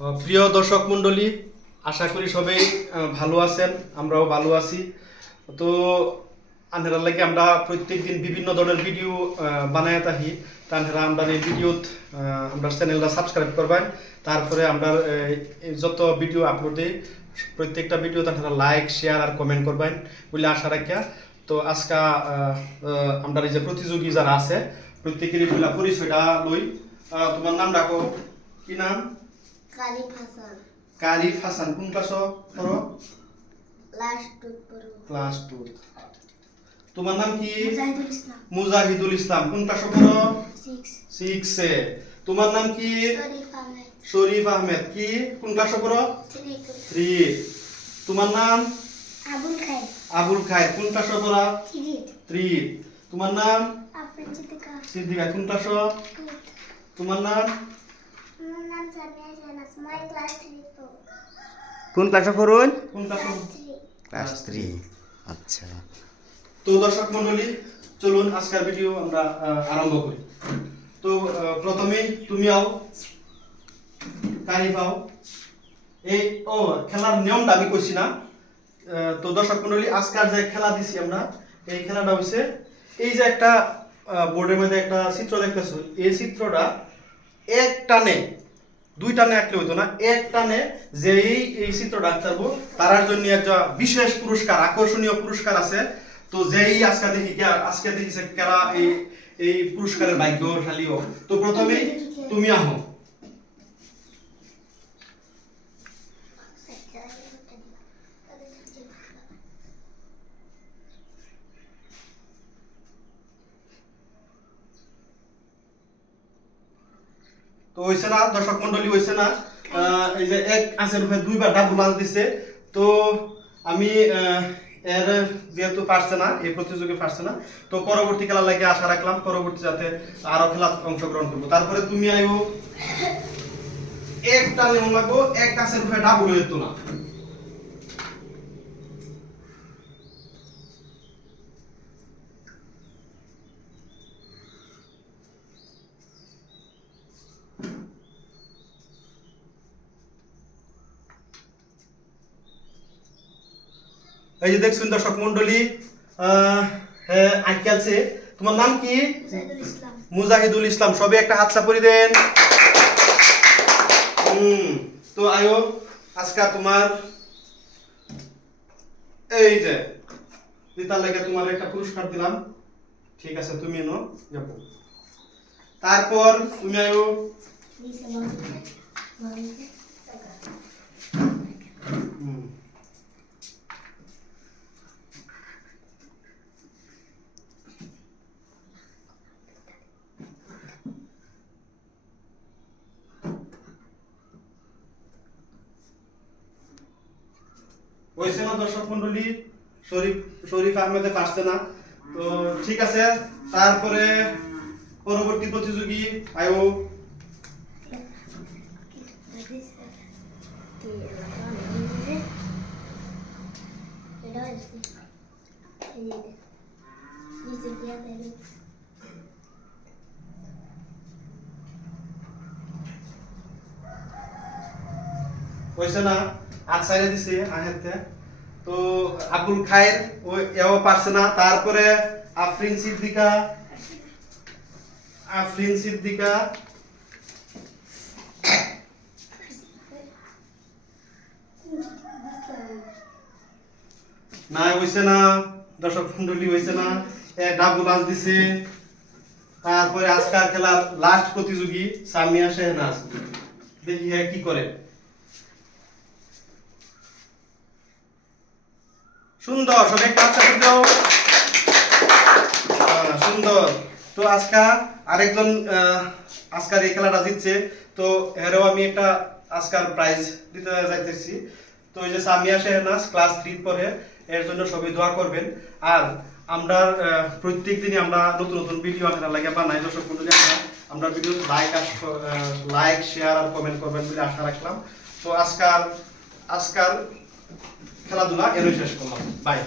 প্রিয় দর্শক মণ্ডলী, আশা করি সবাই ভালো আছেন, আমরাও ভালো আছি। তো আন্ধার লাগে আমরা প্রত্যেক দিন বিভিন্ন ধরনের ভিডিও বানায় থাকি। তাহলে আমরা এই ভিডিওত আমরা চ্যানেলটা সাবস্ক্রাইব করবেন। তারপরে আমরা যত ভিডিও আপলোড দিই প্রত্যেকটা ভিডিও তাহলে লাইক শেয়ার আর কমেন্ট করবেন বলে আশা রাখিয়া। তো আজকে আমরা এই যে প্রতিযোগী যারা আছে প্রত্যেকেরই পরিচয়টা লই। তোমার নাম ডাকো, কি নাম? কালিফ হাসান। কালিফ হাসান। কোন ক্লাস পড়ো? ক্লাস 2 পড়ো। তোমার নাম কি? মুজাহিদুল ইসলাম। মুজাহিদুল ইসলাম। কোন ক্লাস পড়ো? 6 এ। তোমার নাম কি? শরীফ আহমেদ। শরীফ আহমেদ। কি কোন ক্লাস পড়ো? 3। তোমার নাম? আবুল খায়ের। আবুল খায়ের। কোন ক্লাস পড়ো? 3। তোমার নাম? আফরিন সিদ্দিকা। সিদ্দিকা। কোন ক্লাস? তোমার নাম? আমার নাম সামিয়া জাহানাস। মই ক্লাস 3 পড়ো। কোন ক্লাসে পড়ুন? কোন ক্লাস? ক্লাস 3। আচ্ছা, তো দর্শক মণ্ডলী, চলুন আজকের ভিডিও আমরা আরম্ভ করি। তো প্রথমেই তুমি আও, কারিফ আও। এই খেলার নিয়মটা আমি কইছি না। তো দর্শক মণ্ডলী, আজকের যে খেলা দিছি আমরা, এই খেলাটা হইছে এই যে একটা বোর্ডের মধ্যে একটা চিত্র দেখতেছো। এই চিত্রটা এক টানে, 2 টানে আঁকলে হইতো না, এক টানে যেই এই চিত্রটা আঁকতে পারবো তার জন্য একটা বিশেষ পুরস্কার, আকর্ষণীয় পুরস্কার আছে। তো যেই আজকে দেখিছে কারা এই পুরস্কারের ভাগ্যশালীও। তো প্রথমেই তুমি আহো। তো হইছে না দর্শক মণ্ডলী, হইছে না? এই যে এক আছে রূপে 2 বার ডাবল লাঞ্চ দিছে। তো আমি এর যেহেতু পারছে না, এই প্রতিযোগী পারছে না, তো পরবর্তী খেলা লাগে আশা রাখলাম পরবর্তী যাতে আরো খেলা অংশগ্রহণ করবো। তারপরে তুমি আইও, একটা নিয়ম লাগবো, এক কাছের রূপে ডাবল হইতো না। এই যে দেখছেন দর্শক মণ্ডলী, হ্যাঁ আঁকি আছে। তোমার নাম কি? মুজাহিদুল ইসলাম। মুজাহিদুল ইসলাম। সবে একটা হাত চাপড়ি দেন। তো আয়ো, আজকে তোমার এই যে দিতার লাগে তোমার একটা পুরস্কার দিলাম। ঠিক আছে, তুমি নো যাবো। তারপর তুমি আয়ো। হয়েছে না দর্শক মন্ডলী? শরীফ আহমেদে পারছে না। তো ঠিক আছে, তারপরে পরবর্তী প্রতিযোগী আয়ো। হয়েছে না? আট সাইডে দিছে আহেতে। তো আবুল খায়ের এও পারছে না। তারপরে আফরিন সিদ্দিকা। না হইছে না দর্শক মন্ডলী, হইছে না। ডাবল লাঞ্চ দিছে। তারপরে আজকাল খেলার লাস্ট প্রতিযোগী সামিয়া শাহনাজ। দেখি কি করে। সুন্দর, সবাই ক্লাস করে দাও। সুন্দর। তো আজকে আরেকজন আজকাল এই খেলাটা জিতছে। তো এরও আমি একটা আজকাল প্রাইজ দিতে যাইতেছি। তো এই যে সামিয়া শাহনাজ ক্লাস 3 পড়ে, এর জন্য সবাই দোয়া করবেন। আর আমরা প্রত্যেক দিনই আমরা নতুন নতুন ভিডিও আপনারা লাগে বানাই। দর্শক মণ্ডলী, আমরা ভিডিও লাইক শেয়ার আর কমেন্ট করবেন বলে আশা রাখলাম। তো আজকাল খেলাধুলা এরই শেষ করলাম। বাই।